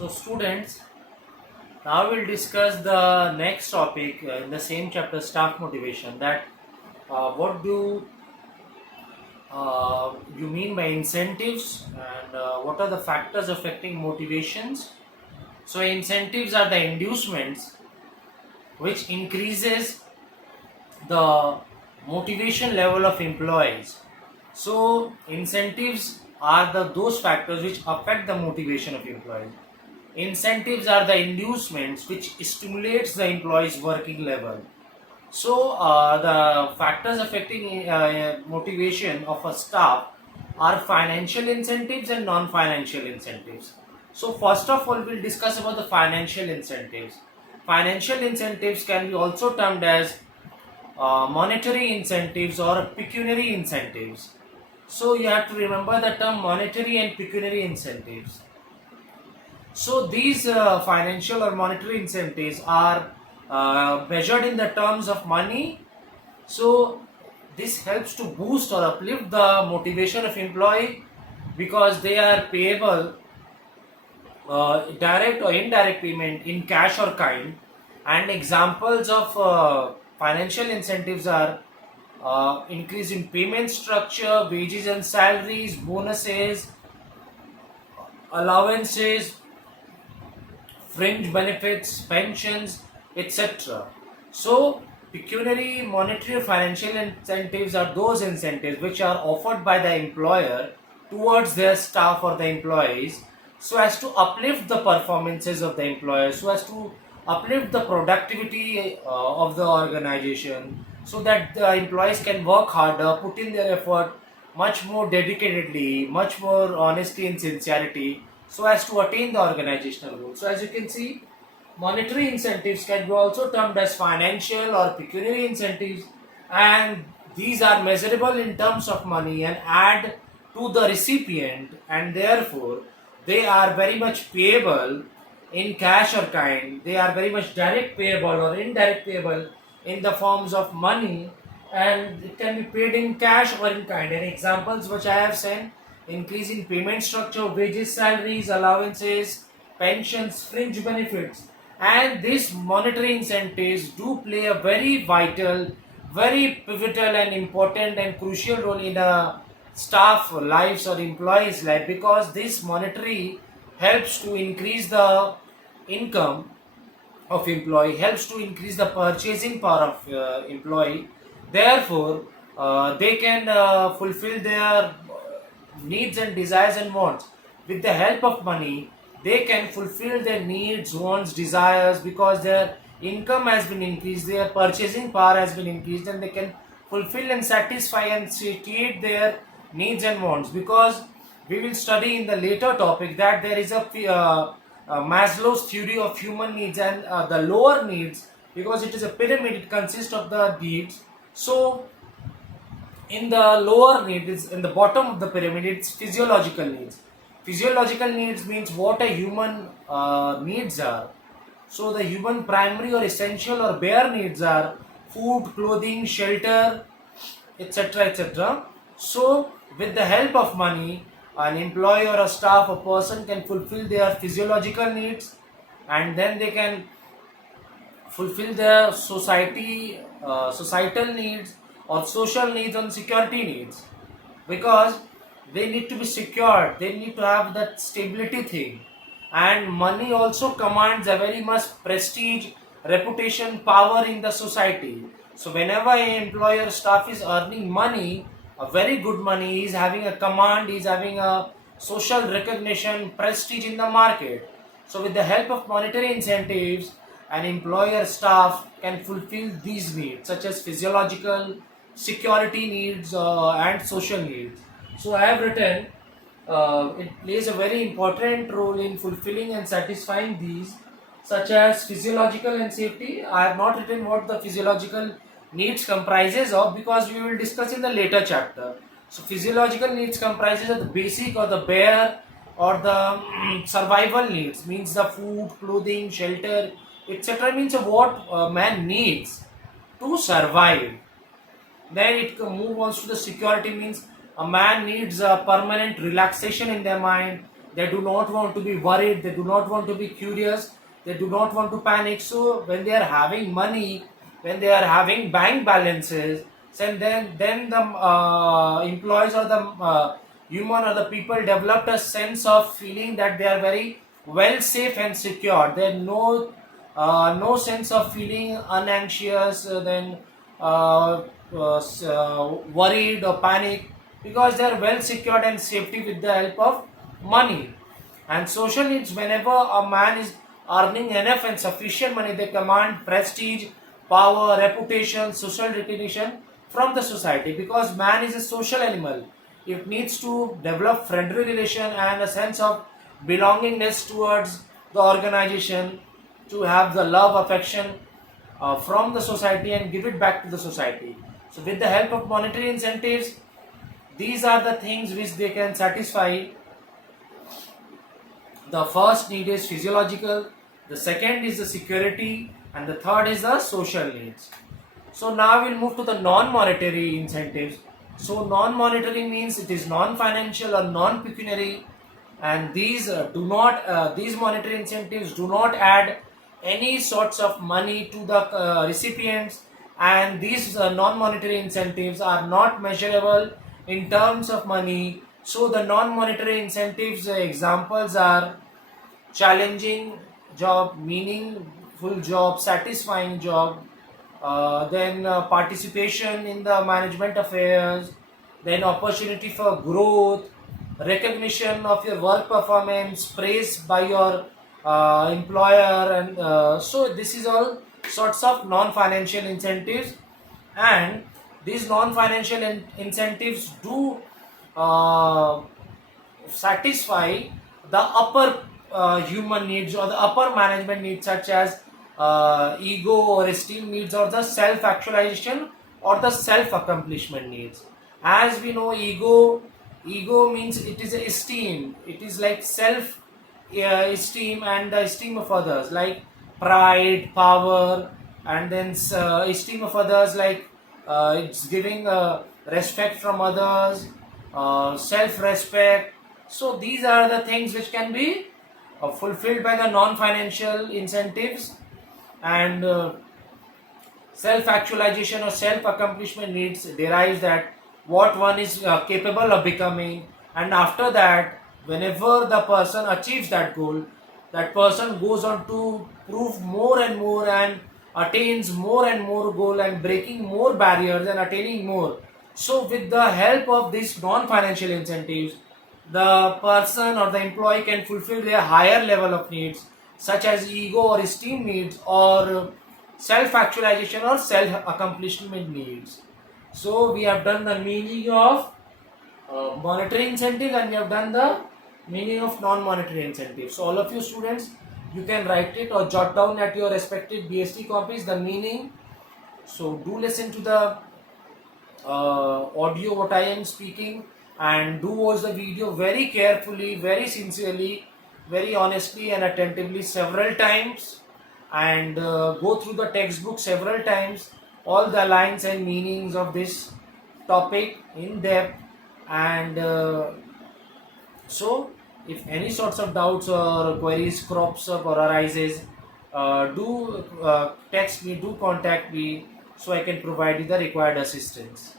So students, now we'll discuss the next topic in the same chapter, staff motivation. That what do you mean by incentives, and what are the factors affecting motivations? So incentives are the inducements which increases the motivation level of employees. So incentives are those factors which affect the motivation of employees. Incentives are the inducements which stimulates the employee's working level. So the factors affecting motivation of a staff are financial incentives and non-financial incentives. So first of all, we'll discuss about the financial incentives. Financial incentives can be also termed as monetary incentives or pecuniary incentives. So you have to remember the term monetary and pecuniary incentives. So these financial or monetary incentives are measured in the terms of money. So this helps to boost or uplift the motivation of employee because they are payable direct or indirect payment in cash or kind. And examples of financial incentives are increase in payment structure, wages and salaries, bonuses, allowances, fringe benefits, pensions, etc. So, pecuniary, monetary, or financial incentives are those incentives which are offered by the employer towards their staff or the employees so as to uplift the performances of the employer, so as to uplift the productivity of the organization, so that the employees can work harder, put in their effort much more dedicatedly, much more honesty and sincerity, so as to attain the organizational goals. So as you can see, monetary incentives can be also termed as financial or pecuniary incentives, and these are measurable in terms of money and add to the recipient, and therefore they are very much payable in cash or kind. They are very much direct payable or indirect payable in the forms of money, and it can be paid in cash or in kind. And examples which I have sent: increase in payment structure, wages, salaries, allowances, pensions, fringe benefits. And these monetary incentives do play a very vital, very pivotal and important and crucial role in a staff lives or employees life, because this monetary helps to increase the income of employee, helps to increase the purchasing power of employee. Therefore they can fulfill their needs and desires and wants. With the help of money, they can fulfill their needs, wants, desires, because their income has been increased, their purchasing power has been increased, and they can fulfill and satisfy and satiate their needs and wants. Because we will study in the later topic that there is a Maslow's theory of human needs, and the lower needs, because it is a pyramid, it consists of the needs. So in the lower needs, in the bottom of the pyramid, it's physiological needs. Physiological needs means what a human needs are. So the human primary or essential or bare needs are food, clothing, shelter, etc., etc. So with the help of money, an employee or a staff, a person can fulfill their physiological needs, and then they can fulfill their societal needs or social needs and security needs, because they need to be secured, they need to have that stability thing. And money also commands a very much prestige, reputation, power in the society. So whenever an employer staff is earning money, a very good money, he is having a command, he is having a social recognition, prestige in the market. So with the help of monetary incentives, an employer staff can fulfill these needs such as physiological, security needs, and social needs. So I have written it plays a very important role in fulfilling and satisfying these, such as physiological and safety. I have not written what the physiological needs comprises of, because we will discuss in the later chapter. So physiological needs comprises of the basic or the bare or the survival needs, means the food, clothing, shelter, etc. means what man needs to survive. Then it move on to the security, means a man needs a permanent relaxation in their mind, They do not want to be worried, they do not want to be curious, they do not want to panic. So when they are having money, when they are having bank balances, then the employees or the human or the people developed a sense of feeling that they are very well safe and secure. There no no sense of feeling unanxious, then worried or panic, because they are well secured and safety with the help of money. And social needs, whenever a man is earning enough and sufficient money, they command prestige, power, reputation, social recognition from the society, because man is a social animal. It needs to develop friendly relation and a sense of belongingness towards the organization, to have the love, affection from the society and give it back to the society. So with the help of monetary incentives, these are the things which they can satisfy. The first need is physiological, the second is the security, and the third is the social needs. So now we'll move to the non-monetary incentives. So non-monetary means it is non-financial or non-pecuniary, and these these monetary incentives do not add any sorts of money to the recipients, and these non-monetary incentives are not measurable in terms of money. So the non-monetary incentives examples are challenging job, meaningful job, satisfying job, then participation in the management affairs, then opportunity for growth, recognition of your work performance, praise by your employer, and so this is all sorts of non-financial incentives. And these non-financial incentives do uh, satisfy the upper human needs or the upper management needs, such as ego or esteem needs, or the self actualization or the self accomplishment needs. As we know, ego means it is a esteem, it is like self esteem and the esteem of others, like pride, power, and then esteem of others, like it's giving respect from others, self respect. So these are the things which can be fulfilled by the non financial incentives. And self actualization or self accomplishment needs derives that what one is capable of becoming, and after that, whenever the person achieves that goal, that person goes on to prove more and more and attains more and more goal, and breaking more barriers and attaining more. So with the help of these non financial incentives, the person or the employee can fulfill their higher level of needs, such as ego or esteem needs, or self actualization or self accomplishment needs. So we have done the meaning of monetary incentives, and we have done the meaning of non-monetary incentives. So all of you students, you can write it or jot down at your respective BST copies the meaning. So do listen to the audio what I am speaking, and do watch the video very carefully, very sincerely, very honestly and attentively several times, and go through the textbook several times, all the lines and meanings of this topic in depth. And so if any sorts of doubts or queries crops up or arises, do text me, do contact me, so I can provide you the required assistance.